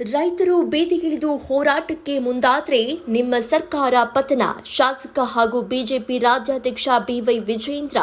ರೈತರು ಬೀದಿಗಿಳಿದು ಹೋರಾಟಕ್ಕೆ ಮುಂದಾದ್ರೆ ನಿಮ್ಮ ಸರ್ಕಾರ ಪತನ. ಶಾಸಕ ಹಾಗೂ ಬಿಜೆಪಿ ರಾಜ್ಯಾಧ್ಯಕ್ಷ BY Vijayendra.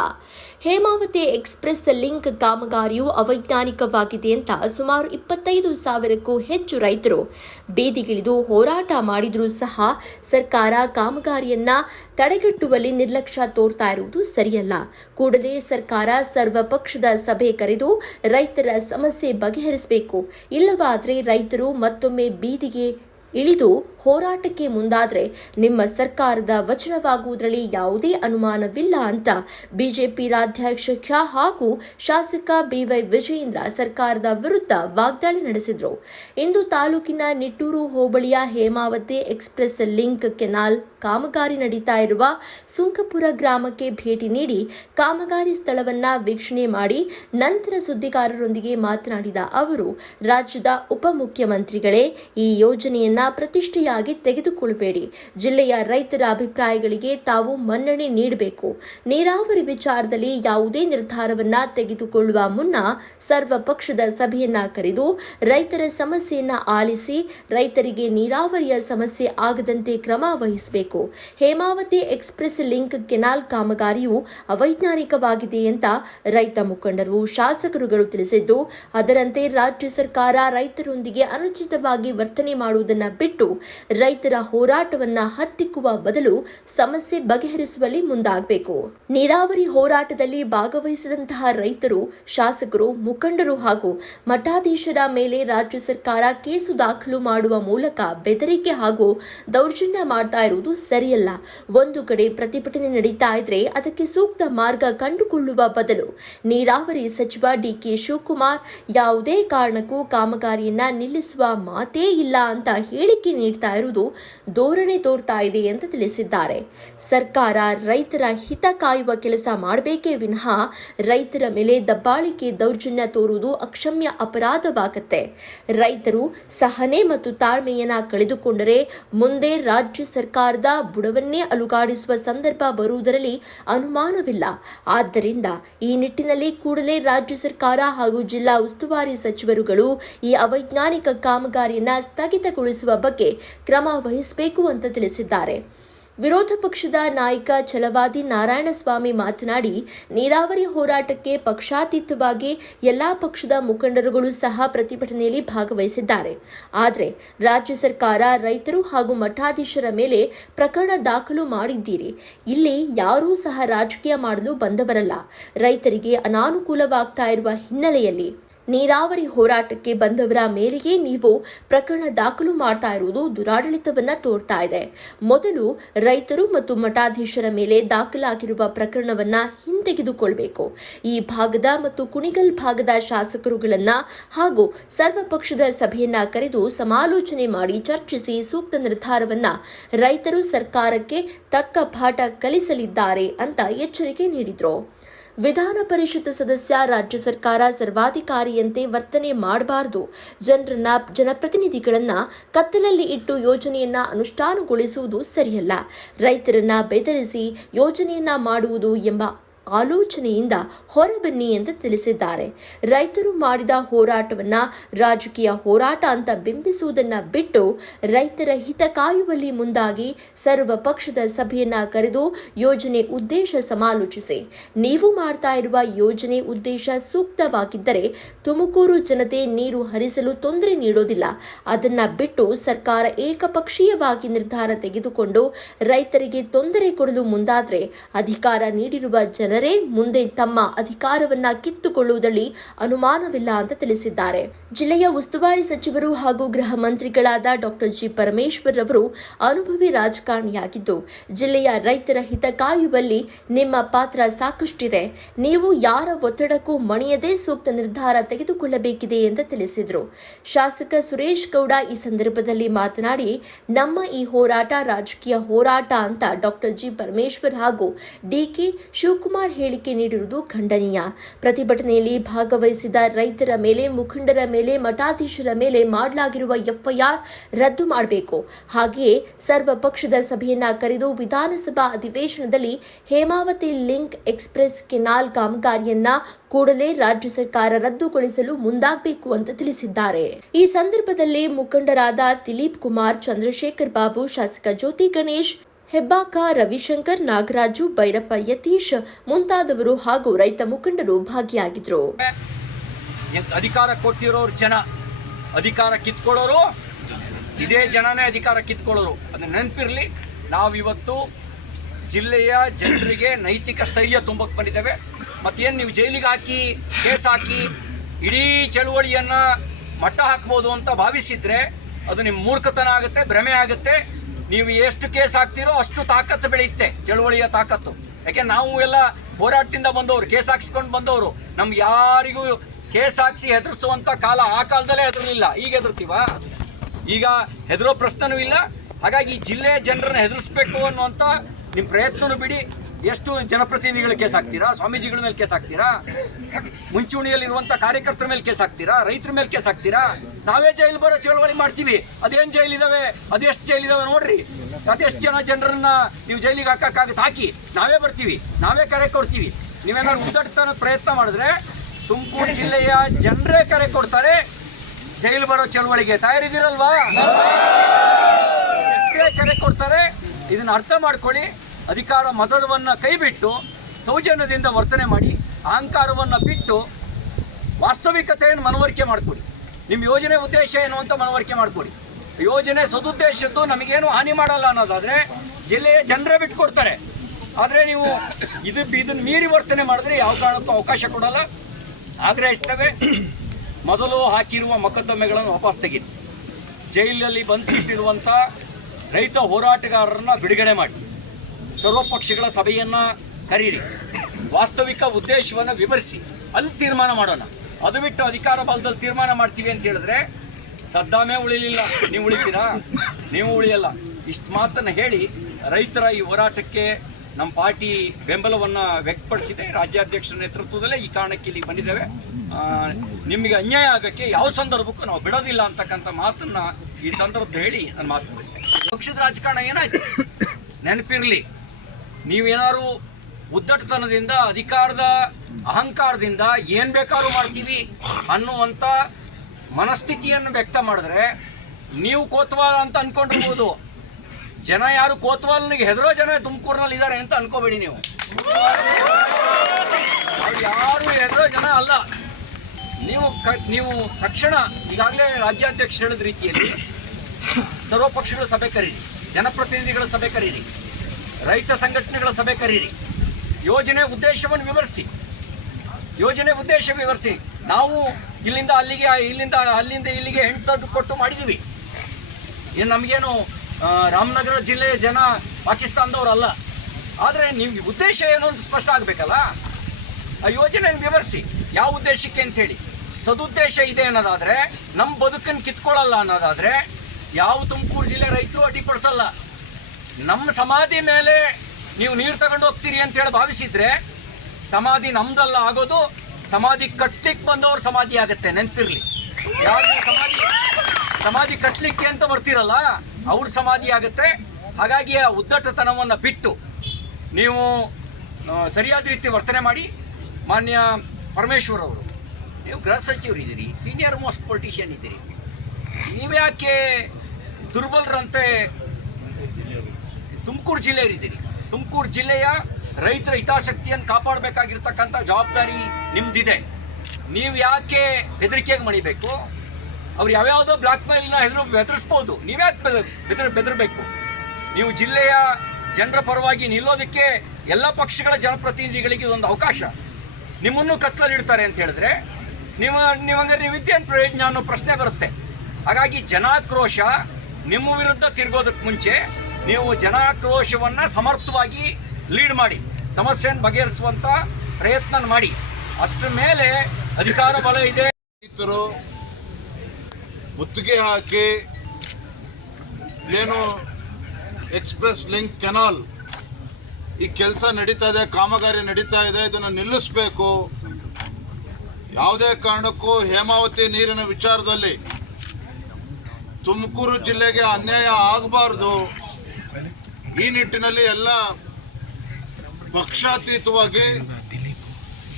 Hemavathi express link ಕಾಮಗಾರಿಯು ಅವೈಜ್ಞಾನಿಕವಾಗಿದೆ ಅಂತ ಸುಮಾರು 25,000ಕ್ಕೂ ಹೆಚ್ಚು ರೈತರು ಬೀದಿಗಿಳಿದು ಹೋರಾಟ ಮಾಡಿದರೂ ಸಹ ಸರ್ಕಾರ ಕಾಮಗಾರಿಯನ್ನ ತಡೆಗಟ್ಟುವಲ್ಲಿ ನಿರ್ಲಕ್ಷ್ಯ ತೋರ್ತಾ ಇರುವುದು ಸರಿಯಲ್ಲ. ಕೂಡಲೇ ಸರ್ಕಾರ ಸರ್ವಪಕ್ಷದ ಸಭೆ ಕರೆದು ರೈತರ ಸಮಸ್ಯೆ ಬಗೆಹರಿಸಬೇಕು. ಇಲ್ಲವಾದರೆ ರೈತರು ಮತ್ತೊಮ್ಮೆ ಬೀದಿಗೆ ಇಳಿದು ಹೋರಾಟಕ್ಕೆ ಮುಂದಾದರೆ ನಿಮ್ಮ ಸರ್ಕಾರದ ವಚನವಾಗುವುದರಲ್ಲಿ ಯಾವುದೇ ಅನುಮಾನವಿಲ್ಲ ಅಂತ ಬಿಜೆಪಿ ರಾಜ್ಯಾಧ್ಯಕ್ಷ ಹಾಗೂ ಶಾಸಕ ಬಿವೈ ವಿಜಯೇಂದ್ರ ಸರ್ಕಾರದ ವಿರುದ್ಧ ವಾಗ್ದಾಳಿ ನಡೆಸಿದರು. ಇಂದು ತಾಲೂಕಿನ ನಿಟ್ಟೂರು ಹೋಬಳಿಯ ಹೇಮಾವತಿ ಎಕ್ಸ್‌ಪ್ರೆಸ್ ಲಿಂಕ್ ಕೆನಾಲ್ ಕಾಮಗಾರಿ ನಡೀತಾ ಇರುವ ಸುಂಕಪುರ ಗ್ರಾಮಕ್ಕೆ ಭೇಟಿ ನೀಡಿ ಕಾಮಗಾರಿ ಸ್ಥಳವನ್ನ ವೀಕ್ಷಣೆ ಮಾಡಿ ನಂತರ ಸುದ್ದಿಗಾರರೊಂದಿಗೆ ಮಾತನಾಡಿದ ಅವರು, ರಾಜ್ಯದ ಉಪಮುಖ್ಯಮಂತ್ರಿಗಳೇ, ಈ ಯೋಜನೆಯನ್ನ ಪ್ರತಿಷ್ಠೆಯಾಗಿ ತೆಗೆದುಕೊಳ್ಳಬೇಡಿ. ಜಿಲ್ಲೆಯ ರೈತರ ಅಭಿಪ್ರಾಯಗಳಿಗೆ ತಾವು ಮನ್ನಣೆ ನೀಡಬೇಕು. ನೀರಾವರಿ ವಿಚಾರದಲ್ಲಿ ಯಾವುದೇ ನಿರ್ಧಾರವನ್ನ ತೆಗೆದುಕೊಳ್ಳುವ ಮುನ್ನ ಸರ್ವಪಕ್ಷದ ಸಭೆಯನ್ನ ಕರೆದು ರೈತರ ಸಮಸ್ಯೆಯನ್ನ ಆಲಿಸಿ ರೈತರಿಗೆ ನೀರಾವರಿಯ ಸಮಸ್ಯೆ ಆಗದಂತೆ ಕ್ರಮ ವಹಿಸಬೇಕು. ಹೇಮಾವತಿ ಎಕ್ಸ್‌ಪ್ರೆಸ್ ಲಿಂಕ್ ಕೆನಾಲ್ ಕಾಮಗಾರಿಯು ಅವೈಜ್ಞಾನಿಕವಾಗಿದೆ ಅಂತ ರೈತ ಮುಖಂಡರು, ಶಾಸಕರುಗಳು ತಿಳಿಸಿದ್ದು, ಅದರಂತೆ ರಾಜ್ಯ ಸರ್ಕಾರ ರೈತರೊಂದಿಗೆ ಅನುಚಿತವಾಗಿ ವರ್ತನೆ ಮಾಡುವುದನ್ನು ಬಿಟ್ಟು ರೈತರ ಹೋರಾಟವನ್ನ ಹತ್ತಿಕ್ಕುವ ಬದಲು ಸಮಸ್ಯೆ ಬಗೆಹರಿಸುವಲ್ಲಿ ಮುಂದಾಗಬೇಕು. ನೀರಾವರಿ ಹೋರಾಟದಲ್ಲಿ ಭಾಗವಹಿಸಿದಂತಹ ರೈತರು, ಶಾಸಕರು, ಮುಖಂಡರು ಹಾಗೂ ಮಠಾಧೀಶರ ಮೇಲೆ ರಾಜ್ಯ ಸರ್ಕಾರ ಕೇಸು ದಾಖಲು ಮಾಡುವ ಮೂಲಕ ಬೆದರಿಕೆ ಹಾಗೂ ದೌರ್ಜನ್ಯ ಮಾಡ್ತಾ ಇರುವುದು ಸರಿಯಲ್ಲ. ಒಂದು ಕಡೆ ಪ್ರತಿಭಟನೆ ನಡೀತಾ ಇದ್ರೆ ಅದಕ್ಕೆ ಸೂಕ್ತ ಮಾರ್ಗ ಕಂಡುಕೊಳ್ಳುವ ಬದಲು ನೀರಾವರಿ ಸಚಿವ ಡಿಕೆ ಶಿವಕುಮಾರ್ ಯಾವುದೇ ಕಾರಣಕ್ಕೂ ಕಾಮಗಾರಿಯನ್ನ ನಿಲ್ಲಿಸುವ ಮಾತೇ ಇಲ್ಲ ಅಂತ ಹೇಳಿಕೆ ನೀಡ್ತಾ ಇರುವುದು ಧೋರಣೆ ತೋರ್ತಾ ಇದೆ ಅಂತ ತಿಳಿಸಿದ್ದಾರೆ. ಸರ್ಕಾರ ರೈತರ ಹಿತ ಕಾಯುವ ಕೆಲಸ ಮಾಡಬೇಕೇ ವಿನಃ ರೈತರ ಮೇಲೆ ದಬ್ಬಾಳಿಕೆ, ದೌರ್ಜನ್ಯ ತೋರುವುದು ಅಕ್ಷಮ್ಯ ಅಪರಾಧವಾಗುತ್ತೆ. ರೈತರು ಸಹನೆ ಮತ್ತು ತಾಳ್ಮೆಯನ್ನ ಕಳೆದುಕೊಂಡರೆ ಮುಂದೆ ರಾಜ್ಯ ಸರ್ಕಾರದ ಬುಡವನ್ನೇ ಅಲುಗಾಡಿಸುವ ಸಂದರ್ಭ ಬರುವುದರಲ್ಲಿ ಅನುಮಾನವಿಲ್ಲ. ಆದ್ದರಿಂದ ಈ ನಿಟ್ಟಿನಲ್ಲಿ ಕೂಡಲೇ ರಾಜ್ಯ ಸರ್ಕಾರ ಹಾಗೂ ಜಿಲ್ಲಾ ಉಸ್ತುವಾರಿ ಸಚಿವರುಗಳು ಈ ಅವೈಜ್ಞಾನಿಕ ಕಾಮಗಾರಿಯನ್ನ ಸ್ಥಗಿತಗೊಳಿಸುವ ಬಗ್ಗೆ ಕ್ರಮ ವಹಿಸಬೇಕು ಅಂತ ತಿಳಿಸಿದ್ದಾರೆ. ವಿರೋಧ ಪಕ್ಷದ ನಾಯಕ ಛಲವಾದಿ ನಾರಾಯಣಸ್ವಾಮಿ ಮಾತನಾಡಿ, ನೀರಾವರಿ ಹೋರಾಟಕ್ಕೆ ಪಕ್ಷಾತೀತವಾಗಿ ಎಲ್ಲಾ ಪಕ್ಷದ ಮುಖಂಡರುಗಳು ಸಹ ಪ್ರತಿಭಟನೆಯಲ್ಲಿ ಭಾಗವಹಿಸಿದ್ದಾರೆ. ಆದರೆ ರಾಜ್ಯ ಸರ್ಕಾರ ರೈತರು ಹಾಗೂ ಮಠಾಧೀಶರ ಮೇಲೆ ಪ್ರಕರಣ ದಾಖಲು ಮಾಡಿದ್ದೀರಿ. ಇಲ್ಲಿ ಯಾರೂ ಸಹ ರಾಜಕೀಯ ಮಾಡಲು ಬಂದವರಲ್ಲ. ರೈತರಿಗೆ ಅನಾನುಕೂಲವಾಗ್ತಾ ಇರುವ ಹಿನ್ನೆಲೆಯಲ್ಲಿ ನೀರಾವರಿ ಹೋರಾಟಕ್ಕೆ ಬಂದವರ ಮೇಲೆಯೇ ನೀವು ಪ್ರಕರಣ ದಾಖಲು ಮಾಡ್ತಾ ಇರುವುದು ದುರಾಡಳಿತವನ್ನ ತೋರ್ತಾ ಇದೆ. ಮೊದಲು ರೈತರು ಮತ್ತು ಮಠಾಧೀಶರ ಮೇಲೆ ದಾಖಲಾಗಿರುವ ಪ್ರಕರಣವನ್ನ ಹಿಂತೆಗೆದುಕೊಳ್ಬೇಕು. ಈ ಭಾಗದ ಮತ್ತು ಕುಣಿಗಲ್ ಭಾಗದ ಶಾಸಕರುಗಳನ್ನ ಹಾಗೂ ಸರ್ವಪಕ್ಷದ ಸಭೆಯನ್ನ ಕರೆದು ಸಮಾಲೋಚನೆ ಮಾಡಿ ಚರ್ಚಿಸಿ ಸೂಕ್ತ ನಿರ್ಧಾರವನ್ನ ರೈತರು ಸರ್ಕಾರಕ್ಕೆ ತಕ್ಕ ಪಾಠ ಕಲಿಸಲಿದ್ದಾರೆ ಅಂತ ಎಚ್ಚರಿಕೆ ನೀಡಿದ್ರು. ವಿಧಾನ ಪರಿಷತ್ ಸದಸ್ಯ, ರಾಜ್ಯ ಸರ್ಕಾರ ಸರ್ವಾಧಿಕಾರಿಯಂತೆ ವರ್ತನೆ ಮಾಡಬಾರದು. ಜನಪ್ರತಿನಿಧಿಗಳನ್ನ ಕತ್ತಲಲ್ಲಿ ಇಟ್ಟು ಯೋಜನೆಯನ್ನ ಅನುಷ್ಠಾನಗೊಳಿಸುವುದು ಸರಿಯಲ್ಲ. ರೈತರನ್ನ ಬೆದರಿಸಿ ಯೋಜನೆಯನ್ನ ಮಾಡುವುದು ಎಂಬ ಆಲೋಚನೆಯಿಂದ ಹೊರಬನ್ನಿ ಅಂತ ತಿಳಿಸಿದ್ದಾರೆ. ರೈತರು ಮಾಡಿದ ಹೋರಾಟವನ್ನ ರಾಜಕೀಯ ಹೋರಾಟ ಅಂತ ಬಿಂಬಿಸುವುದನ್ನ ಬಿಟ್ಟು ರೈತರ ಹಿತ ಕಾಯುವಲ್ಲಿ ಮುಂದಾಗಿ ಸರ್ವ ಪಕ್ಷದ ಸಭೆಯನ್ನ ಕರೆದು ಯೋಜನೆ ಉದ್ದೇಶ ಸಮಾಲೋಚಿಸಿ. ನೀವು ಮಾಡ್ತಾ ಇರುವ ಯೋಜನೆ ಉದ್ದೇಶ ಸೂಕ್ತವಾಗಿದ್ದರೆ ತುಮಕೂರು ಜನತೆ ನೀರು ಹರಿಸಲು ತೊಂದರೆ ನೀಡೋದಿಲ್ಲ. ಅದನ್ನ ಬಿಟ್ಟು ಸರ್ಕಾರ ಏಕಪಕ್ಷೀಯವಾಗಿ ನಿರ್ಧಾರ ತೆಗೆದುಕೊಂಡು ರೈತರಿಗೆ ತೊಂದರೆ ಕೊಡಲು ಮುಂದಾದ್ರೆ ಅಧಿಕಾರ ನೀಡಿರುವ ಜನರೇ ಮುಂದೆ ತಮ್ಮ ಅಧಿಕಾರವನ್ನ ಕಿತ್ತುಕೊಳ್ಳುವುದರಲ್ಲಿ ಅನುಮಾನವಿಲ್ಲ ಅಂತ ತಿಳಿಸಿದ್ದಾರೆ. ಜಿಲ್ಲೆಯ ಉಸ್ತುವಾರಿ ಸಚಿವರು ಹಾಗೂ ಗೃಹ ಮಂತ್ರಿಗಳಾದ ಡಾಕ್ಟರ್ ಜಿ ಪರಮೇಶ್ವರ್ ಅವರು ಅನುಭವಿ ರಾಜಕಾರಣಿಯಾಗಿದ್ದು ಜಿಲ್ಲೆಯ ರೈತರ ಹಿತ ಕಾಯುವಲ್ಲಿ ನಿಮ್ಮ ಪಾತ್ರ ಸಾಕಷ್ಟಿದೆ. ನೀವು ಯಾರ ಒತ್ತಡಕ್ಕೂ ಮಣಿಯದೆ ಸೂಕ್ತ ನಿರ್ಧಾರ ತೆಗೆದುಕೊಳ್ಳಬೇಕಿದೆ ಎಂದು ತಿಳಿಸಿದರು. ಶಾಸಕ ಸುರೇಶ್ ಗೌಡ ಈ ಸಂದರ್ಭದಲ್ಲಿ ಮಾತನಾಡಿ, ನಮ್ಮ ಈ ಹೋರಾಟ ರಾಜಕೀಯ ಹೋರಾಟ ಅಂತ ಡಾಕ್ಟರ್ ಜಿ ಪರಮೇಶ್ವರ್ ಹಾಗೂ ಡಿಕೆ ಶಿವಕುಮಾರ್ ಕುಮಾರ್ ಹೇಳಿಕೆ ನೀಡಿರುವುದು ಖಂಡನೀಯ. ಪ್ರತಿಭಟನೆಯಲ್ಲಿ ಭಾಗವಹಿಸಿದ ರೈತರ ಮೇಲೆ, ಮುಖಂಡರ ಮೇಲೆ, ಮಠಾಧೀಶರ ಮೇಲೆ ಮಾಡಲಾಗಿರುವ ಎಫ್ಐಆರ್ ರದ್ದು ಮಾಡಬೇಕು. ಹಾಗೆಯೇ ಸರ್ವ ಪಕ್ಷದ ಸಭೆಯನ್ನ ಕರೆದು ವಿಧಾನಸಭಾ ಅಧಿವೇಶನದಲ್ಲಿ ಹೇಮಾವತಿ ಲಿಂಕ್ ಎಕ್ಸ್ಪ್ರೆಸ್ ಕೆನಾಲ್ ಕಾಮಗಾರಿಯನ್ನ ಕೂಡಲೇ ರಾಜ್ಯ ಸರ್ಕಾರ ರದ್ದುಗೊಳಿಸಲು ಮುಂದಾಗಬೇಕು ಅಂತ ತಿಳಿಸಿದ್ದಾರೆ. ಈ ಸಂದರ್ಭದಲ್ಲಿ ಮುಖಂಡರಾದ ದಿಲೀಪ್ ಕುಮಾರ್, ಚಂದ್ರಶೇಖರ್ ಬಾಬು, ಶಾಸಕ ಜ್ಯೋತಿ ಗಣೇಶ್, ಹೆಬ್ಬಾಕ, ರವಿಶಂಕರ್, ನಾಗರಾಜು, ಭೈರಪ್ಪ, ಯತೀಶ್ ಮುಂತಾದವರು ಹಾಗೂ ರೈತ ಮುಖಂಡರು ಭಾಗಿಯಾಗಿದ್ದರು. ಅಧಿಕಾರ ಕೊಟ್ಟಿರೋರು ಜನ, ಅಧಿಕಾರ ಕಿತ್ಕೊಳ್ಳೋರು ಇದೇ ಜನನೇ ಅಧಿಕಾರ ಕಿತ್ಕೊಳ್ಳೋರು. ಅದನ್ನ ನೆನಪಿರಲಿ. ನಾವಿವತ್ತು ಜಿಲ್ಲೆಯ ಜನರಿಗೆ ನೈತಿಕ ಸ್ಥೈರ್ಯ ತುಂಬಕ್ಕೆ ಬಂದಿದ್ದೇವೆ. ಮತ್ತೇನು ನೀವು ಜೈಲಿಗೆ ಹಾಕಿ, ಕೇಸ್ ಹಾಕಿ ಇಡೀ ಚಳುವಳಿಯನ್ನು ಮಟ್ಟ ಹಾಕ್ಬೋದು ಅಂತ ಭಾವಿಸಿದರೆ ಅದು ನಿಮ್ಮ ಮೂರ್ಖತನ ಆಗುತ್ತೆ, ಭ್ರಮೆ ಆಗುತ್ತೆ. ನೀವು ಎಷ್ಟು ಕೇಸ್ ಹಾಕ್ತೀರೋ ಅಷ್ಟು ತಾಕತ್ತು ಬೆಳೆಯುತ್ತೆ, ಚಳುವಳಿಯ ತಾಕತ್ತು. ಯಾಕೆ ನಾವು ಎಲ್ಲ ಹೋರಾಟದಿಂದ ಬಂದವರು, ಕೇಸ್ ಹಾಕ್ಸ್ಕೊಂಡು ಬಂದವರು. ನಮ್ಗೆ ಯಾರಿಗೂ ಕೇಸ್ ಹಾಕ್ಸಿ ಹೆದರಿಸುವಂಥ ಕಾಲ ಆ ಕಾಲದಲ್ಲೇ ಹೆದರಲಿಲ್ಲ. ಈಗ ಹೆದರ್ತೀವ? ಈಗ ಹೆದರೋ ಪ್ರಶ್ನೆನೂ ಇಲ್ಲ. ಹಾಗಾಗಿ ಜಿಲ್ಲೆಯ ಜನರನ್ನ ಹೆದರಿಸ್ಬೇಕು ಅನ್ನುವಂಥ ನಿಮ್ಮ ಪ್ರಯತ್ನನೂ ಬಿಡಿ. ಎಷ್ಟು ಜನಪ್ರತಿನಿಧಿಗಳ ಕೇಸ್ ಹಾಕ್ತೀರಾ? ಸ್ವಾಮೀಜಿಗಳ ಮೇಲೆ ಕೇಸ್ ಹಾಕ್ತೀರಾ? ಮುಂಚೂಣಿಯಲ್ಲಿರುವಂಥ ಕಾರ್ಯಕರ್ತರ ಮೇಲೆ ಕೇಸ್ ಹಾಕ್ತೀರಾ? ರೈತರ ಮೇಲೆ ಕೇಸ್ ಹಾಕ್ತೀರಾ? ನಾವೇ ಜೈಲು ಬರೋ ಚಳವಳಿ ಮಾಡ್ತೀವಿ. ಅದೇನು ಜೈಲಿದ್ದಾವೆ, ಅದೆಷ್ಟು ಜೈಲಿದ್ದಾವೆ ನೋಡ್ರಿ. ಅದೆಷ್ಟು ಜನರನ್ನ ನೀವು ಜೈಲಿಗೆ ಹಾಕಕ್ಕಾಗುತ್ತೆ, ಹಾಕಿ. ನಾವೇ ಬರ್ತೀವಿ, ನಾವೇ ಕರೆ ಕೊಡ್ತೀವಿ. ನೀವೇನಾದ್ರು ಉದ್ದಟತನ ಪ್ರಯತ್ನ ಮಾಡಿದ್ರೆ ತುಮಕೂರು ಜಿಲ್ಲೆಯ ಜನರೇ ಕರೆ ಕೊಡ್ತಾರೆ ಜೈಲು ಬರೋ ಚಳವಳಿಗೆ. ತಯಾರಿದ್ದೀರಲ್ವಾ? ಜನರೇ ಕರೆ ಕೊಡ್ತಾರೆ. ಇದನ್ನ ಅರ್ಥ ಮಾಡ್ಕೊಳ್ಳಿ. ಅಧಿಕಾರ ಮತವನ್ನು ಕೈಬಿಟ್ಟು ಸೌಜನ್ಯದಿಂದ ವರ್ತನೆ ಮಾಡಿ, ಅಹಂಕಾರವನ್ನು ಬಿಟ್ಟು ವಾಸ್ತವಿಕತೆಯನ್ನು ಮನವರಿಕೆ ಮಾಡಿಕೊಡಿ. ನಿಮ್ಮ ಯೋಜನೆ ಉದ್ದೇಶ ಏನು ಅಂತ ಮನವರಿಕೆ ಮಾಡಿಕೊಡಿ. ಯೋಜನೆ ಸದುದ್ದೇಶದ್ದು ನಮಗೇನು ಹಾನಿ ಮಾಡಲ್ಲ ಅನ್ನೋದಾದರೆ ಜಿಲ್ಲೆಯ ಜನರೇ ಬಿಟ್ಕೊಡ್ತಾರೆ. ಆದರೆ ನೀವು ಇದನ್ನು ಮೀರಿ ವರ್ತನೆ ಮಾಡಿದ್ರೆ ಯಾವ ಕಾರಣಕ್ಕೂ ಅವಕಾಶ ಕೊಡಲ್ಲ. ಆಗ್ರಹಿಸ್ತೇವೆ, ಮೊದಲು ಹಾಕಿರುವ ಮೊಕದ್ದಮೆಗಳನ್ನು ವಾಪಸ್ ತೆಗೆದು ಜೈಲಲ್ಲಿ ಬಂಧಿಸಿಟ್ಟಿರುವಂಥ ರೈತ ಹೋರಾಟಗಾರರನ್ನು ಬಿಡುಗಡೆ ಮಾಡಿ, ಸರ್ವಪಕ್ಷಗಳ ಸಭೆಯನ್ನು ಕರೀರಿ, ವಾಸ್ತವಿಕ ಉದ್ದೇಶವನ್ನು ವಿವರಿಸಿ, ಅಲ್ಲಿ ತೀರ್ಮಾನ ಮಾಡೋಣ. ಅದು ಬಿಟ್ಟು ಅಧಿಕಾರ ಬಲದಲ್ಲಿ ತೀರ್ಮಾನ ಮಾಡ್ತೀವಿ ಅಂತ ಹೇಳಿದ್ರೆ ಸದ್ದಾಮೇ ಉಳಿಲಿಲ್ಲ, ನೀವು ಉಳಿತೀರಾ? ನೀವು ಉಳಿಯಲ್ಲ. ಇಷ್ಟು ಮಾತನ್ನು ಹೇಳಿ ರೈತರ ಈ ಹೋರಾಟಕ್ಕೆ ನಮ್ಮ ಪಾರ್ಟಿ ಬೆಂಬಲವನ್ನು ವ್ಯಕ್ತಪಡಿಸಿದೆ. ರಾಜ್ಯಾಧ್ಯಕ್ಷರ ನೇತೃತ್ವದಲ್ಲೇ ಈ ಕಾರಣಕ್ಕೆ ಇಲ್ಲಿ ಬಂದಿದ್ದೇವೆ. ನಿಮಗೆ ಅನ್ಯಾಯ ಆಗೋಕ್ಕೆ ಯಾವ ಸಂದರ್ಭಕ್ಕೂ ನಾವು ಬಿಡೋದಿಲ್ಲ ಅಂತಕ್ಕಂಥ ಮಾತನ್ನು ಈ ಸಂದರ್ಭ ಹೇಳಿ ನಾನು ಮಾತು ಮುಗಿಸ್ತೇನೆ. ಪಕ್ಷದ ರಾಜಕಾರಣ ಏನಾಯ್ತು ನೆನಪಿರಲಿ. ನೀವೇನಾದ್ರು ಉದ್ದಟತನದಿಂದ, ಅಧಿಕಾರದ ಅಹಂಕಾರದಿಂದ ಏನು ಬೇಕಾದ್ರೂ ಮಾಡ್ತೀವಿ ಅನ್ನುವಂಥ ಮನಸ್ಥಿತಿಯನ್ನು ವ್ಯಕ್ತ ಮಾಡಿದ್ರೆ ನೀವು ಕೋತ್ವಾಲ್ ಅಂತ ಅಂದ್ಕೊಂಡಿರ್ಬೋದು. ಜನ ಯಾರು ಕೋತ್ವಾಲ್ನಿಗೆ ಹೆದರೋ ಜನ ತುಮಕೂರಿನಲ್ಲಿ ಇದ್ದಾರೆ ಅಂತ ಅನ್ಕೋಬೇಡಿ. ನೀವು ಯಾರು ಹೆದರೋ ಜನ ಅಲ್ಲ. ನೀವು ತಕ್ಷಣ ಈಗಾಗಲೇ ರಾಜ್ಯಾಧ್ಯಕ್ಷ ಹೇಳಿದ ರೀತಿಯಲ್ಲಿ ಸರ್ವಪಕ್ಷಗಳ ಸಭೆ ಕರೀರಿ, ಜನಪ್ರತಿನಿಧಿಗಳ ಸಭೆ ಕರೀರಿ, ರೈತ ಸಂಘಟನೆಗಳ ಸಭೆ ಕರೀರಿ, ಯೋಜನೆ ಉದ್ದೇಶವನ್ನು ವಿವರಿಸಿ. ನಾವು ಇಲ್ಲಿಂದ ಅಲ್ಲಿಗೆ, ಅಲ್ಲಿಂದ ಇಲ್ಲಿಗೆ ಹೆಣ್ಣು ತಂದು ಕೊಟ್ಟು ಮಾಡಿದ್ದೀವಿ. ಏನು ನಮಗೇನು ರಾಮನಗರ ಜಿಲ್ಲೆಯ ಜನ ಪಾಕಿಸ್ತಾನದವರಲ್ಲ. ಆದರೆ ನಿಮ್ಗೆ ಉದ್ದೇಶ ಏನು ಅಂತ ಸ್ಪಷ್ಟ ಆಗಬೇಕಲ್ಲ. ಆ ಯೋಜನೆಯನ್ನು ವಿವರಿಸಿ, ಯಾವ ಉದ್ದೇಶಕ್ಕೆ ಅಂಥೇಳಿ. ಸದುದ್ದೇಶ ಇದೆ ಅನ್ನೋದಾದರೆ, ನಮ್ಮ ಬದುಕನ್ನು ಕಿತ್ಕೊಳ್ಳಲ್ಲ ಅನ್ನೋದಾದರೆ ಯಾವ ತುಮಕೂರು ಜಿಲ್ಲೆ ರೈತರು ಅಡ್ಡಿಪಡಿಸಲ್ಲ. ನಮ್ಮ ಸಮಾಧಿ ಮೇಲೆ ನೀವು ನೀರು ತಗೊಂಡು ಹೋಗ್ತೀರಿ ಅಂತೇಳಿ ಭಾವಿಸಿದರೆ ಸಮಾಧಿ ನಮ್ದಲ್ಲ ಆಗೋದು, ಸಮಾಧಿ ಕಟ್ಲಿಕ್ಕೆ ಬಂದವ್ರ ಸಮಾಧಿ ಆಗುತ್ತೆ. ನೆನಪಿರಲಿ. ಯಾರು ಸಮಾಧಿ ಕಟ್ಟಲಿಕ್ಕೆ ಅಂತ ಬರ್ತೀರಲ್ಲ ಅವ್ರ ಸಮಾಧಿ ಆಗುತ್ತೆ. ಹಾಗಾಗಿ ಆ ಉದ್ದಟತನವನ್ನು ಬಿಟ್ಟು ನೀವು ಸರಿಯಾದ ರೀತಿ ವರ್ತನೆ ಮಾಡಿ. ಮಾನ್ಯ ಪರಮೇಶ್ವರ್ ಅವರು, ನೀವು ಗೃಹ ಸಚಿವರಿದ್ದೀರಿ, ಸೀನಿಯರ್ ಮೋಸ್ಟ್ ಪೊಲಿಟಿಷಿಯನ್ ಇದ್ದೀರಿ. ನೀವ್ಯಾಕೆ ದುರ್ಬಲರಂತೆ ತುಮಕೂರು ಜಿಲ್ಲೆಯಲ್ಲಿದ್ದೀರಿ? ತುಮಕೂರು ಜಿಲ್ಲೆಯ ರೈತರ ಹಿತಾಸಕ್ತಿಯನ್ನು ಕಾಪಾಡಬೇಕಾಗಿರ್ತಕ್ಕಂಥ ಜವಾಬ್ದಾರಿ ನಿಮ್ದಿದೆ. ನೀವು ಯಾಕೆ ಹೆದರಿಕೆಗೆ ಮಣಿಬೇಕು? ಅವ್ರು ಯಾವ್ಯಾವುದೋ ಬ್ಲಾಕ್ ಮೇಲ್ನ ಹೆದರಿಸ್ಬೋದು, ನೀವ್ಯಾಕೆ ಬೆದರಬೇಕು? ನೀವು ಜಿಲ್ಲೆಯ ಜನರ ಪರವಾಗಿ ನಿಲ್ಲೋದಕ್ಕೆ ಎಲ್ಲ ಪಕ್ಷಗಳ ಜನಪ್ರತಿನಿಧಿಗಳಿಗೆ ಒಂದು ಅವಕಾಶ. ನಿಮ್ಮನ್ನು ಕತ್ತಲಲ್ಲಿಡ್ತಾರೆ ಅಂತ ಹೇಳಿದ್ರೆ ನೀವಿದ್ದೆ ಅಂತ ಪ್ರಯೋಜನ ಅನ್ನೋ ಪ್ರಶ್ನೆ ಬರುತ್ತೆ. ಹಾಗಾಗಿ ಜನಾಕ್ರೋಶ ನಿಮ್ಮ ವಿರುದ್ಧ ತಿರುಗೋದಕ್ಕೆ ಮುಂಚೆ ನೀವು ಜನಾಕ್ರೋಶವನ್ನು ಸಮರ್ಥವಾಗಿ ಲೀಡ್ ಮಾಡಿ, ಸಮಸ್ಯೆಯನ್ನು ಬಗೆಹರಿಸುವಂಥ ಪ್ರಯತ್ನ ಮಾಡಿ. ಅಷ್ಟರ ಮೇಲೆ ಅಧಿಕಾರ ಬಲ ಇದೆ. ರೈತರು ಮುತ್ತಿಗೆ ಹಾಕಿ ಏನು ಎಕ್ಸ್ಪ್ರೆಸ್ ಲಿಂಕ್ ಕೆನಾಲ್ ಈ ಕೆಲಸ ನಡೀತಾ ಇದೆ, ಕಾಮಗಾರಿ ನಡೀತಾ ಇದೆ, ಇದನ್ನು ನಿಲ್ಲಿಸಬೇಕು. ಯಾವುದೇ ಕಾರಣಕ್ಕೂ ಹೇಮಾವತಿ ನೀರಿನ ವಿಚಾರದಲ್ಲಿ ತುಮಕೂರು ಜಿಲ್ಲೆಗೆ ಅನ್ಯಾಯ ಆಗಬಾರ್ದು. ಈ ನಿಟ್ಟಿನಲ್ಲಿ ಎಲ್ಲ ಪಕ್ಷಾತೀತವಾಗಿ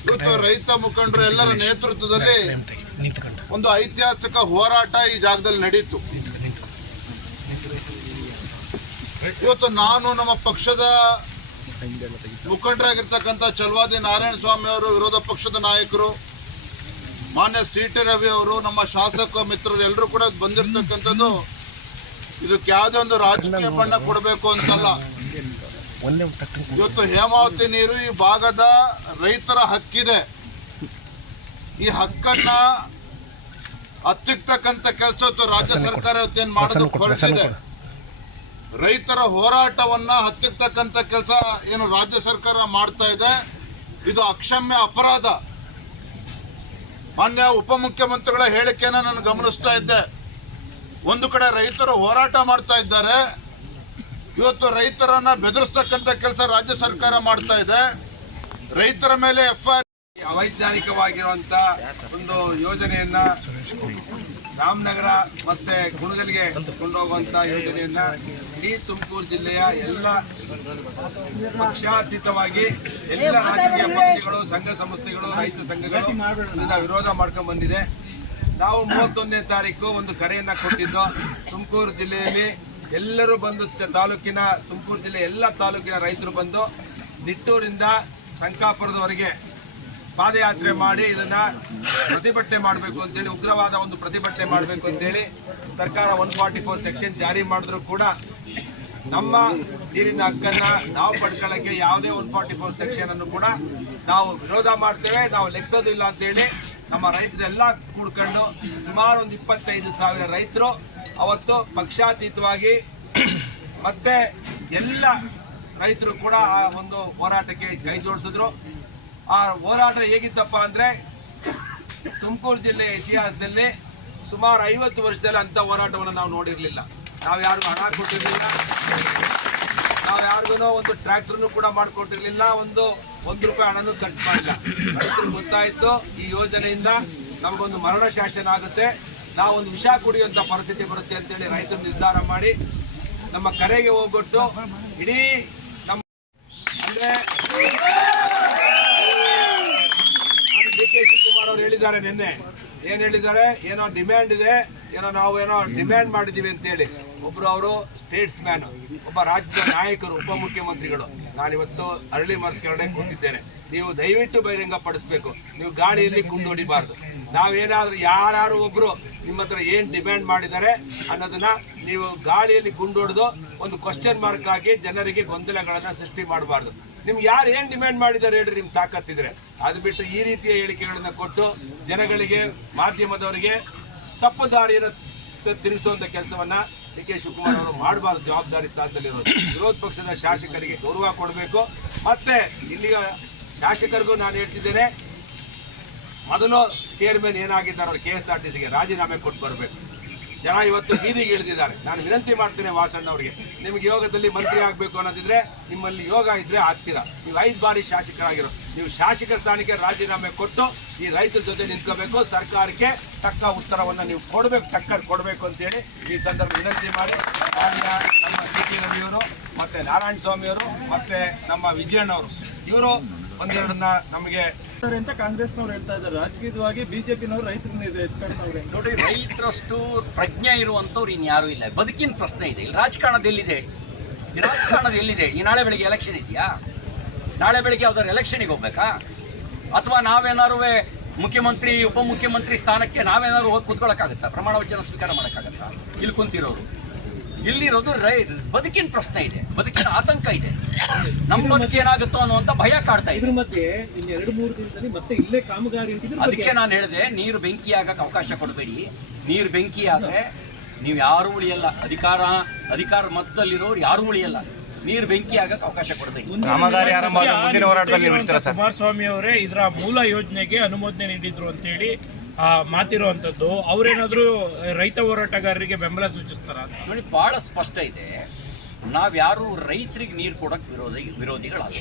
ಇವತ್ತು ರೈತ ಮುಖಂಡರು ಎಲ್ಲರ ನೇತೃತ್ವದಲ್ಲಿ ಒಂದು ಐತಿಹಾಸಿಕ ಹೋರಾಟ ಈ ಜಾಗದಲ್ಲಿ ನಡೀತು. ಇವತ್ತು ನಾನು ನಮ್ಮ ಪಕ್ಷದ ಮುಖಂಡರಾಗಿರ್ತಕ್ಕಂಥ ಛಲವಾದಿ ನಾರಾಯಣ ಸ್ವಾಮಿ ಅವರು, ವಿರೋಧ ಪಕ್ಷದ ನಾಯಕರು ಮಾನ್ಯ ಸಿ.ಟಿ. ರವಿ ಅವರು, ನಮ್ಮ ಶಾಸಕ ಮಿತ್ರರು ಎಲ್ಲರೂ ಕೂಡ ಬಂದಿರತಕ್ಕಂಥದ್ದು ಇದಕ್ಕೆ ಯಾವುದೇ ಒಂದು ರಾಜಕೀಯ ಬಣ್ಣ ಕೊಡಬೇಕು ಅಂತಲ್ಲ. ಇವತ್ತು ಹೇಮಾವತಿ ನೀರು ಈ ಭಾಗದ ರೈತರ ಹಕ್ಕಿದೆ. ಈ ಹಕ್ಕನ್ನ ಹತ್ತಿಕ್ಕತಕ್ಕಂಥ ಕೆಲಸ ರಾಜ್ಯ ಸರ್ಕಾರ ಇವತ್ತೇನು ಮಾಡೋದಕ್ಕೆ ಹೊರಟಿದೆ. ರೈತರ ಹೋರಾಟವನ್ನ ಹತ್ತಿಕ್ಕತಕ್ಕಂಥ ಕೆಲಸ ಏನು ರಾಜ್ಯ ಸರ್ಕಾರ ಮಾಡ್ತಾ ಇದೆ, ಇದು ಅಕ್ಷಮ್ಯ ಅಪರಾಧ. ಮಾನ್ಯ ಉಪಮುಖ್ಯಮಂತ್ರಿಗಳ ಹೇಳಿಕೆಯನ್ನು ನಾನು ಗಮನಿಸ್ತಾ ಇದ್ದೆ. ಒಂದು ಕಡೆ ರೈತರು ಹೋರಾಟ ಮಾಡ್ತಾ ಇದ್ದಾರೆ, ಇವತ್ತು ರೈತರನ್ನ ಬೆದರಿಸ್ತಕ್ಕಂಥ ಕೆಲಸ ರಾಜ್ಯ ಸರ್ಕಾರ ಮಾಡ್ತಾ ಇದೆ. ರೈತರ ಮೇಲೆ ಎಫ್ಐಆರ್ ಅವೈಜ್ಞಾನಿಕವಾಗಿರುವಂತ ಒಂದು ಯೋಜನೆಯನ್ನ ರಾಮನಗರ ಮತ್ತೆ ಕುಣಗಲ್ಗೆ ಕೊಂಡೋಗುವಂತ ಯೋಜನೆಯನ್ನ ಇಡೀ ತುಮಕೂರು ಜಿಲ್ಲೆಯ ಎಲ್ಲ ಪಕ್ಷಾತೀತವಾಗಿ ಎಲ್ಲ ರಾಜಕೀಯ ಪಕ್ಷಗಳು, ಸಂಘ ಸಂಸ್ಥೆಗಳು, ರೈತ ಸಂಘಗಳು ಇದನ್ನ ವಿರೋಧ ಮಾಡ್ಕೊಂಡು ಬಂದಿದೆ. ನಾವು 31ನೇ ತಾರೀಕು ಒಂದು ಕರೆಯನ್ನ ಕೊಟ್ಟಿದ್ದು. ತುಮಕೂರು ಜಿಲ್ಲೆಯಲ್ಲಿ ಎಲ್ಲರೂ ಬಂದು ತುಮಕೂರು ಜಿಲ್ಲೆ ಎಲ್ಲ ತಾಲೂಕಿನ ರೈತರು ಬಂದು ನಿಟ್ಟೂರಿಂದ ಸಂಕಾಪುರದವರೆಗೆ ಪಾದಯಾತ್ರೆ ಮಾಡಿ ಇದನ್ನ ಪ್ರತಿಭಟನೆ ಮಾಡಬೇಕು ಅಂತೇಳಿ, ಉಗ್ರವಾದ ಒಂದು ಪ್ರತಿಭಟನೆ ಮಾಡಬೇಕು ಅಂತೇಳಿ ಸರ್ಕಾರ 144 ಸೆಕ್ಷನ್ ಜಾರಿ ಮಾಡಿದ್ರು ಕೂಡ ನಮ್ಮ ನೀರಿನ ಹಕ್ಕನ್ನ ನಾವು ಪಡ್ಕೊಳ್ಳಕ್ಕೆ ಯಾವುದೇ 144 ಸೆಕ್ಷನ್ ಅನ್ನು ಕೂಡ ನಾವು ವಿರೋಧ ಮಾಡ್ತೇವೆ, ನಾವು ಲೆಕ್ಸೋದಿಲ್ಲ ಅಂತೇಳಿ ನಮ್ಮ ರೈತರೆಲ್ಲ ಕೂಡ್ಕೊಂಡು ಸುಮಾರು ಒಂದು 25,000 ರೈತರು ಅವತ್ತು ಪಕ್ಷಾತೀತವಾಗಿ ಮತ್ತೆ ಎಲ್ಲ ರೈತರು ಕೂಡ ಆ ಒಂದು ಹೋರಾಟಕ್ಕೆ ಕೈ ಜೋಡಿಸಿದ್ರು. ಆ ಹೋರಾಟ ಹೇಗಿತ್ತಪ್ಪ ಅಂದ್ರೆ, ತುಮಕೂರು ಜಿಲ್ಲೆಯ ಇತಿಹಾಸದಲ್ಲಿ ಸುಮಾರು 50 ವರ್ಷದಲ್ಲಿ ಅಂತ ಹೋರಾಟವನ್ನು ನಾವು ನೋಡಿರಲಿಲ್ಲ. ನಾವು ಯಾರಿಗೂ ಹಣ ಕೊಟ್ಟಿರಲಿಲ್ಲ, ನಾವು ಯಾರಿಗೂ ಒಂದು ಟ್ರ್ಯಾಕ್ಟರ್ನು ಕೂಡ ಮಾಡಿಕೊಟ್ಟಿರಲಿಲ್ಲ, ಒಂದು ರೂಪಾಯಿ ಹಣನೂ ಖರ್ಚು ಮಾಡಿಲ್ಲ. ರೈತರಿಗೆ ಗೊತ್ತಾಯಿತು ಈ ಯೋಜನೆಯಿಂದ ನಮಗೊಂದು ಮರಣ ಶಾಸನ ಆಗುತ್ತೆ, ನಾವೊಂದು ವಿಷ ಕುಡಿಯುವಂಥ ಪರಿಸ್ಥಿತಿ ಬರುತ್ತೆ ಅಂತೇಳಿ ರೈತರು ನಿರ್ಧಾರ ಮಾಡಿ ನಮ್ಮ ಕರೆಗೆ ಹೋಗ್ಬಿಟ್ಟು ಇಡೀ ನಮ್ಮ ಅಂದರೆ ಡಿ.ಕೆ. ಶಿವಕುಮಾರ್ ಅವರು ಹೇಳಿದ್ದಾರೆ ನಿನ್ನೆ, ಏನು ಹೇಳಿದ್ದಾರೆ, ಏನೋ ಡಿಮ್ಯಾಂಡ್ ಇದೆ, ನಾವು ಡಿಮ್ಯಾಂಡ್ ಮಾಡಿದ್ದೀವಿ ಅಂತೇಳಿ. ಒಬ್ರು ಅವರು ಸ್ಟೇಟ್ಸ್ ಮ್ಯಾನ್, ಒಬ್ಬ ರಾಜ್ಯದ ನಾಯಕರು, ಉಪಮುಖ್ಯಮಂತ್ರಿಗಳು. ನಾನಿವತ್ತು ಅರಳಿ ಮರದ ಕೆಳಗಡೆ ಕೂತಿದ್ದೇನೆ. ನೀವು ದಯವಿಟ್ಟು ಬಹಿರಂಗ ಪಡಿಸ್ಬೇಕು, ನೀವು ಗಾಳಿಯಲ್ಲಿ ಗುಂಡು ಹೊಡಿಬಾರ್ದು. ನಾವೇನಾದ್ರೂ ಯಾರು ಒಬ್ರು ನಿಮ್ಮ ಹತ್ರ ಏನ್ ಡಿಮ್ಯಾಂಡ್ ಮಾಡಿದ್ದಾರೆ ಅನ್ನೋದನ್ನ ನೀವು ಗಾಳಿಯಲ್ಲಿ ಗುಂಡು ಹೊಡೆದು ಒಂದು ಕ್ವಶನ್ ಮಾರ್ಕ್ ಆಗಿ ಜನರಿಗೆ ಗೊಂದಲಗಳನ್ನ ಸೃಷ್ಟಿ ಮಾಡಬಾರ್ದು. ನಿಮ್ಗೆ ಯಾರು ಏನ್ ಡಿಮ್ಯಾಂಡ್ ಮಾಡಿದ್ದಾರೆ ಹೇಳ್ರಿ, ನಿಮ್ ತಾಕತ್ತಿದ್ರೆ. ಅದು ಬಿಟ್ಟು ಈ ರೀತಿಯ ಹೇಳಿಕೆಗಳನ್ನ ಕೊಟ್ಟು ಜನಗಳಿಗೆ, ಮಾಧ್ಯಮದವರಿಗೆ ತಪ್ಪು ದಾರಿಯನ್ನು ತಿರುಗಿಸುವಂತ ಕೆಲಸವನ್ನ ಡಿ.ಕೆ. ಶಿವಕುಮಾರ್ ಅವರು ಮಾಡಬಾರ್ದು. ಜವಾಬ್ದಾರಿ ಸ್ಥಾನದಲ್ಲಿರೋದು ವಿರೋಧ ಪಕ್ಷದ ಶಾಸಕರಿಗೆ ಗೌರವ ಕೊಡಬೇಕು. ಮತ್ತೆ ಇಲ್ಲಿಯ ಶಾಸಕರಿಗೂ ನಾನು ಹೇಳ್ತಿದ್ದೇನೆ, ಮೊದಲು ಚೇರ್ಮನ್ ಏನಾಗಿದ್ದಾರೆ ಅವರು KSRTCಗೆ ರಾಜೀನಾಮೆ ಕೊಟ್ಟು ಬರಬೇಕು. ಜನ ಇವತ್ತು ಬೀದಿಗೆ ಇಳಿದಿದ್ದಾರೆ. ನಾನು ವಿನಂತಿ ಮಾಡ್ತೇನೆ ವಾಸಣ್ಣ ಅವರಿಗೆ, ನಿಮಗೆ ಯೋಗದಲ್ಲಿ ಮಂತ್ರಿ ಆಗಬೇಕು ಅನ್ನೋದಿದ್ರೆ ನಿಮ್ಮಲ್ಲಿ ಯೋಗ ಇದ್ರೆ ಆಗ್ತೀರಾ. ನೀವು 5 ಬಾರಿ ಶಾಸಕರಾಗಿರೋ, ನೀವು ಶಾಸಕ ಸ್ಥಾನಕ್ಕೆ ರಾಜೀನಾಮೆ ಕೊಟ್ಟು ಈ ರೈತರ ಜೊತೆ ನಿಂತ್ಕೋಬೇಕು. ಸರ್ಕಾರಕ್ಕೆ ತಕ್ಕ ಉತ್ತರವನ್ನು ನೀವು ಕೊಡಬೇಕು, ಟಕ್ಕರ್ ಕೊಡಬೇಕು ಅಂತೇಳಿ ಈ ಸಂದರ್ಭ ವಿನಂತಿ ಮಾಡಿ ನಮ್ಮ ಸಿ.ಟಿ. ರವಿಯವರು ಮತ್ತೆ ನಾರಾಯಣ ಸ್ವಾಮಿಯವರು ಮತ್ತೆ ನಮ್ಮ ವಿಜಯಣ್ಣವರು ಇವರು ಒಂದೆರಡನ್ನ ನಮಗೆ ಅಂತ ಕಾಂಗ್ರೆಸ್ನವ್ರು ಹೇಳ್ತಾ ಇದ್ದಾರೆ. ರಾಜಕೀಯವಾಗಿ ಬಿಜೆಪಿನವರು ರೈತರನ್ನ ಎತ್ಕೊಳ್ತಾವ್ರೆ. ನೋಡಿ, ರೈತರಷ್ಟು ಪ್ರಜ್ಞೆ ಇರುವಂಥವ್ರು ಇನ್ಯಾರೂ ಇಲ್ಲ. ಬದುಕಿನ ಪ್ರಶ್ನೆ ಇದೆ. ಇಲ್ಲಿ ರಾಜಕಾರಣದ ಎಲ್ಲಿದೆ ಹೇಳಿ? ಈ ರಾಜಕಾರಣದ ಎಲ್ಲಿದೆ ಹೇಳಿ? ನಾಳೆ ಬೆಳಿಗ್ಗೆ ಎಲೆಕ್ಷನ್ ಇದೆಯಾ? ನಾಳೆ ಬೆಳಿಗ್ಗೆ ಯಾವ್ದಾದ್ರು ಎಲೆಕ್ಷನಿಗೆ ಹೋಗ್ಬೇಕಾ? ಅಥವಾ ನಾವೇನಾರು ಮುಖ್ಯಮಂತ್ರಿ ಉಪಮುಖ್ಯಮಂತ್ರಿ ಸ್ಥಾನಕ್ಕೆ ನಾವೇನಾದ್ರು ಹೋಗಿ ಕೂತ್ಕೊಳ್ಳೋಕ್ಕಾಗತ್ತಾ? ಪ್ರಮಾಣ ವಚನ ಸ್ವೀಕಾರ ಮಾಡೋಕ್ಕಾಗತ್ತಾ? ಇಲ್ಲಿ ಕುಂತಿರೋರು ಇಲ್ಲಿರೋದು ಬದುಕಿನ ಪ್ರಶ್ನೆ ಇದೆ, ಬದುಕಿನ ಆತಂಕ ಇದೆ. ನಮ್ಮ ಬದುಕು ಏನಾಗುತ್ತೋ ಅನ್ನುವಂಥ ಭಯ ಕಾಡ್ತಾ ಇದೆ. ಇದ್ರ ಮಧ್ಯೆ ಇನ್ನು 2-3 ದಿನದಲ್ಲಿ ಮತ್ತೆ ಇಲ್ಲೇ ಕಾಮಗಾರಿ ಅದಕ್ಕೆ ನಾನು ಹೇಳಿದೆ, ನೀರು ಬೆಂಕಿ ಆಗಕ್ಕೆ ಅವಕಾಶ ಕೊಡಬೇಡಿ. ನೀರು ಬೆಂಕಿ ಆದರೆ ನೀವು ಯಾರೂ ಉಳಿಯಲ್ಲ. ಅಧಿಕಾರ ಮತ್ತಲ್ಲಿರೋರು ಯಾರೂ ಉಳಿಯಲ್ಲ. ನೀರು ಬೆಂಕಿ ಆಗಕ್ಕೆ ಅವಕಾಶ ಕೊಡಬೇಕು. ಕುಮಾರಸ್ವಾಮಿ ಅವರೇ ಇದರ ಮೂಲ ಯೋಜನೆಗೆ ಅನುಮೋದನೆ ನೀಡಿದ್ರು ಅಂತೇಳಿ ಮಾತಿರುವಂಥದ್ದು. ಅವರೇನಾದ್ರೂ ರೈತ ಹೋರಾಟಗಾರರಿಗೆ ಬೆಂಬಲ ಸೂಚಿಸ್ತಾರ? ನೋಡಿ, ಬಹಳ ಸ್ಪಷ್ಟ ಇದೆ. ನಾವ್ಯಾರು ರೈತರಿಗೆ ನೀರು ಕೊಡೋಕ್ಕೆ ವಿರೋಧಿಗಳಲ್ಲ.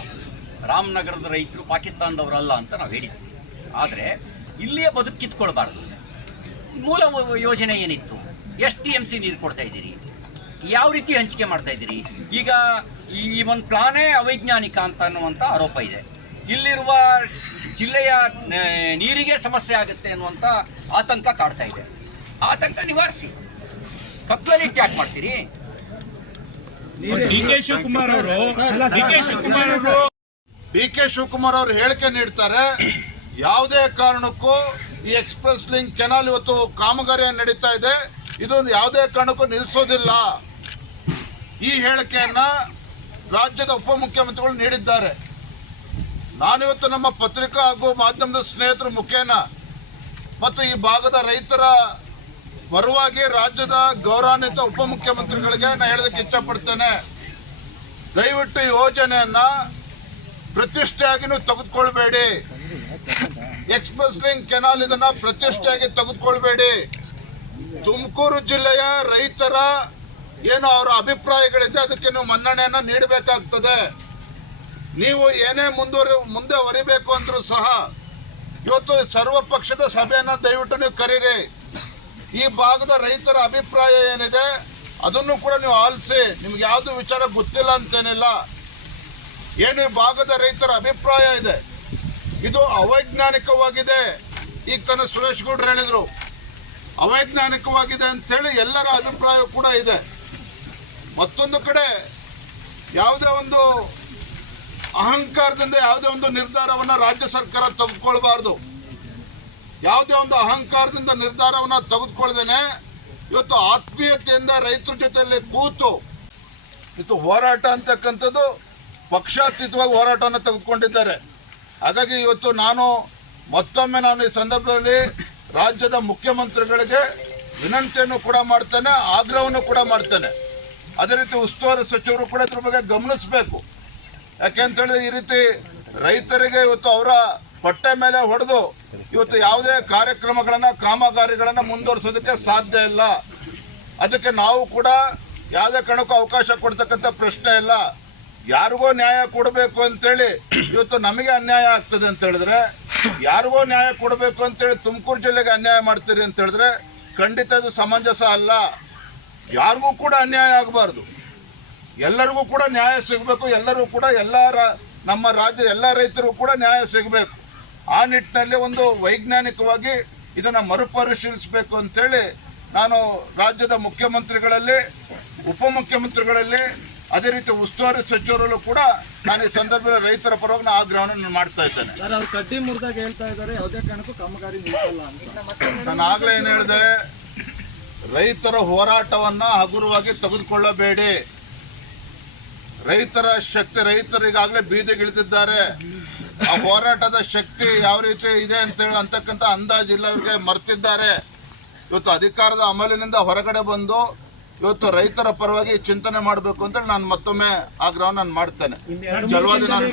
ರಾಮನಗರದ ರೈತರು ಪಾಕಿಸ್ತಾನದವರಲ್ಲ ಅಂತ ನಾವು ಹೇಳಿದ್ವಿ. ಆದರೆ ಇಲ್ಲಿಯೇ ಬದುಕು ಕಿತ್ಕೊಳ್ಬಾರ್ದು. ಮೂಲ ಯೋಜನೆ ಏನಿತ್ತು? ಎಷ್ಟು TMC ನೀರು ಕೊಡ್ತಾ ಇದ್ದೀರಿ? ಯಾವ ರೀತಿ ಹಂಚಿಕೆ ಮಾಡ್ತಾ ಇದ್ದೀರಿ? ಈಗ ಈ ಒಂದು ಪ್ಲಾನೇ ಅವೈಜ್ಞಾನಿಕ ಅಂತ ಅನ್ನುವಂಥ ಆರೋಪ ಇದೆ. ಇಲ್ಲಿರುವ ಜಿಲ್ಲೆಯ ನೀರಿಗೆ ಸಮಸ್ಯೆ ಆಗುತ್ತೆ ಅನ್ನುವಂಥ ಆತಂಕ ಕಾಡ್ತಾ ಇದೆ. ಆತಂಕ ನಿವಾರಿಸಿ. ಕಪ್ಪಲಲ್ಲಿ ಯಾಕೆ ಮಾಡ್ತೀರಿ? ಡಿ ಕೆ ಶಿವಕುಮಾರ್ ಅವರು ಹೇಳಿಕೆ ನೀಡ್ತಾರೆ. ಯಾವುದೇ ಕಾರಣಕ್ಕೂ ಈ ಎಕ್ಸ್ಪ್ರೆಸ್ ಲಿಂಕ್ ಕೆನಾಲ್ ಇವತ್ತು ಕಾಮಗಾರಿ ನಡೀತಾ ಇದೆ, ಇದೊಂದು ಯಾವುದೇ ಕಾರಣಕ್ಕೂ ನಿಲ್ಲಿಸೋದಿಲ್ಲ. ಈ ಹೇಳಿಕೆಯನ್ನ ರಾಜ್ಯದ ಉಪಮುಖ್ಯಮಂತ್ರಿಗಳು ನೀಡಿದ್ದಾರೆ. ನಾನಿವತ್ತು ನಮ್ಮ ಪತ್ರಿಕಾ ಹಾಗೂ ಮಾಧ್ಯಮದ ಸ್ನೇಹಿತರ ಮುಖೇನ ಮತ್ತು ಈ ಭಾಗದ ರೈತರ ಪರವಾಗಿ ರಾಜ್ಯದ ಗೌರವಾನ್ವಿತ ಉಪಮುಖ್ಯಮಂತ್ರಿಗಳಿಗೆ ನಾನು ಹೇಳೋದಕ್ಕೆ ಇಷ್ಟಪಡ್ತೇನೆ. ದಯವಿಟ್ಟು ಈ ಯೋಜನೆಯನ್ನ ಪ್ರತಿಷ್ಠೆಯಾಗಿ ನೀವು ತೆಗೆದುಕೊಳ್ಬೇಡಿ. ಎಕ್ಸ್ಪ್ರೆಸ್ ಲಿಂಕ್ ಕೆನಾಲ್ ಇದನ್ನ ಪ್ರತಿಷ್ಠೆಯಾಗಿ ತೆಗೆದುಕೊಳ್ಬೇಡಿ. ತುಮಕೂರು ಜಿಲ್ಲೆಯ ರೈತರ ಏನು ಅವರ ಅಭಿಪ್ರಾಯಗಳಿದೆ ಅದಕ್ಕೆ ನೀವು ಮನ್ನಣೆಯನ್ನ ನೀಡಬೇಕಾಗ್ತದೆ. ನೀವು ಏನೇ ಮುಂದೆ ಹೊರಿಬೇಕು ಅಂದ್ರೂ ಸಹ ಇವತ್ತು ಸರ್ವ ಪಕ್ಷದ ಸಭೆಯನ್ನ ದಯವಿಟ್ಟು ನೀವು ಕರೀರಿ. ಈ ಭಾಗದ ರೈತರ ಅಭಿಪ್ರಾಯ ಏನಿದೆ ಅದನ್ನು ಕೂಡ ನೀವು ಆಲಿಸಿ. ನಿಮ್ಗೆ ಯಾವುದು ವಿಚಾರ ಗೊತ್ತಿಲ್ಲ ಅಂತೇನಿಲ್ಲ. ಏನು ಈ ಭಾಗದ ರೈತರ ಅಭಿಪ್ರಾಯ ಇದೆ ಇದು ಅವೈಜ್ಞಾನಿಕವಾಗಿದೆ. ಈಗ ತಾನೇ ಸುರೇಶ್ ಗೌಡ್ರು ಹೇಳಿದ್ರು ಅವೈಜ್ಞಾನಿಕವಾಗಿದೆ ಅಂತೇಳಿ ಎಲ್ಲರ ಅಭಿಪ್ರಾಯ ಕೂಡ ಇದೆ. ಮತ್ತೊಂದು ಕಡೆ ಯಾವುದೇ ಒಂದು ಅಹಂಕಾರದಿಂದ ಯಾವುದೇ ಒಂದು ನಿರ್ಧಾರವನ್ನು ರಾಜ್ಯ ಸರ್ಕಾರ ತೆಗೆದುಕೊಳ್ಬಾರ್ದು. ಯಾವುದೇ ಒಂದು ಅಹಂಕಾರದಿಂದ ನಿರ್ಧಾರವನ್ನು ತೆಗೆದುಕೊಳ್ಳದೇನೆ ಇವತ್ತು ಆತ್ಮೀಯತೆಯಿಂದ ರೈತರ ಜೊತೆಯಲ್ಲಿ ಕೂತು ಇವತ್ತು ಹೋರಾಟ ಅಂತಕ್ಕಂಥದ್ದು ಪಕ್ಷಾತೀತವಾಗಿ ಹೋರಾಟವನ್ನು ತೆಗೆದುಕೊಂಡಿದ್ದಾರೆ. ಹಾಗಾಗಿ ಇವತ್ತು ಮತ್ತೊಮ್ಮೆ ಈ ಸಂದರ್ಭದಲ್ಲಿ ರಾಜ್ಯದ ಮುಖ್ಯಮಂತ್ರಿಗಳಿಗೆ ವಿನಂತಿಯನ್ನು ಕೂಡ ಮಾಡ್ತೇನೆ, ಆಗ್ರಹವನ್ನು ಕೂಡ ಮಾಡ್ತೇನೆ. ಅದೇ ರೀತಿ ಉಸ್ತುವಾರಿ ಸಚಿವರು ಕೂಡ ಇದ್ರ ಬಗ್ಗೆ ಗಮನಿಸಬೇಕು. ಯಾಕೆಂತೇಳಿದ್ರೆ ಈ ರೀತಿ ರೈತರಿಗೆ ಇವತ್ತು ಅವರ ಹೊಟ್ಟೆ ಮೇಲೆ ಹೊಡೆದು ಇವತ್ತು ಯಾವುದೇ ಕಾರ್ಯಕ್ರಮಗಳನ್ನು ಕಾಮಗಾರಿಗಳನ್ನು ಮುಂದುವರಿಸೋದಕ್ಕೆ ಸಾಧ್ಯ ಇಲ್ಲ. ಅದಕ್ಕೆ ನಾವು ಕೂಡ ಯಾವುದೇ ಕಾರಣಕ್ಕೂ ಅವಕಾಶ ಕೊಡ್ತಕ್ಕಂಥ ಪ್ರಶ್ನೆ ಇಲ್ಲ. ಯಾರಿಗೋ ನ್ಯಾಯ ಕೊಡಬೇಕು ಅಂತೇಳಿ ಇವತ್ತು ನಮಗೆ ಅನ್ಯಾಯ ಆಗ್ತದೆ ಅಂತ ಹೇಳಿದ್ರೆ, ಯಾರಿಗೋ ನ್ಯಾಯ ಕೊಡಬೇಕು ಅಂತೇಳಿ ತುಮಕೂರು ಜಿಲ್ಲೆಗೆ ಅನ್ಯಾಯ ಮಾಡ್ತೀರಿ ಅಂತ ಹೇಳಿದ್ರೆ ಖಂಡಿತ ಅದು ಸಮಂಜಸ ಅಲ್ಲ. ಯಾರಿಗೂ ಕೂಡ ಅನ್ಯಾಯ ಆಗಬಾರ್ದು. ಎಲ್ಲರಿಗೂ ಕೂಡ ನ್ಯಾಯ ಸಿಗಬೇಕು. ಎಲ್ಲರೂ ಕೂಡ ನಮ್ಮ ರಾಜ್ಯದ ಎಲ್ಲ ರೈತರಿಗೂ ಕೂಡ ನ್ಯಾಯ ಸಿಗಬೇಕು. ಆ ನಿಟ್ಟಿನಲ್ಲಿ ಒಂದು ವೈಜ್ಞಾನಿಕವಾಗಿ ಇದನ್ನು ಮರುಪರಿಶೀಲಿಸಬೇಕು ಅಂತೇಳಿ ನಾನು ರಾಜ್ಯದ ಮುಖ್ಯಮಂತ್ರಿಗಳಲ್ಲಿ, ಉಪಮುಖ್ಯಮಂತ್ರಿಗಳಲ್ಲಿ, ಅದೇ ರೀತಿ ಉಸ್ತುವಾರಿ ಸಚಿವರಲ್ಲೂ ಕೂಡ ನಾನು ಈ ಸಂದರ್ಭದಲ್ಲಿ ರೈತರ ಪರವಾಗಿ ಆಗ್ರಹವನ್ನು ಮಾಡ್ತಾ ಇದ್ದೇನೆ. ಕಡ್ಡಿ ಮುರಿದಾಗ ಹೇಳ್ತಾ ಇದ್ದಾರೆ ಯಾವುದೇ ಕಾರಣಕ್ಕೂ ಕಾಮಗಾರಿ ನಿಲ್ಲಿಸಲ್ಲ ಅಂತ. ನಾನು ಆಗಲೇ ಏನು ಹೇಳಿದೆ, ರೈತರ ಹೋರಾಟವನ್ನು ಹಗುರವಾಗಿ ತೆಗೆದುಕೊಳ್ಳಬೇಡಿ. ರೈತರ ಶಕ್ತಿ, ರೈತರಿಗಾಗಲೇ ಬೀದಿಗಿಳಿದಿದ್ದಾರೆ. ಆ ಹೋರಾಟದ ಶಕ್ತಿ ಯಾವ ರೀತಿ ಇದೆ ಅಂತೇಳಿ ಅಂತಕ್ಕಂಥ ಅಂದಾಜಿಲ್ಲ, ಇವರಿಗೆ ಮರ್ತಿದ್ದಾರೆ. ಇವತ್ತು ಅಧಿಕಾರದ ಅಮಲಿನಿಂದ ಹೊರಗಡೆ ಬಂದು ಇವತ್ತು ರೈತರ ಪರವಾಗಿ ಚಿಂತನೆ ಮಾಡಬೇಕು ಅಂತೇಳಿ ನಾನು ಮತ್ತೊಮ್ಮೆ ಆಗ್ರಹವನ್ನು ಮಾಡ್ತೇನೆ. ಜಲವಾದಿ ನಾನು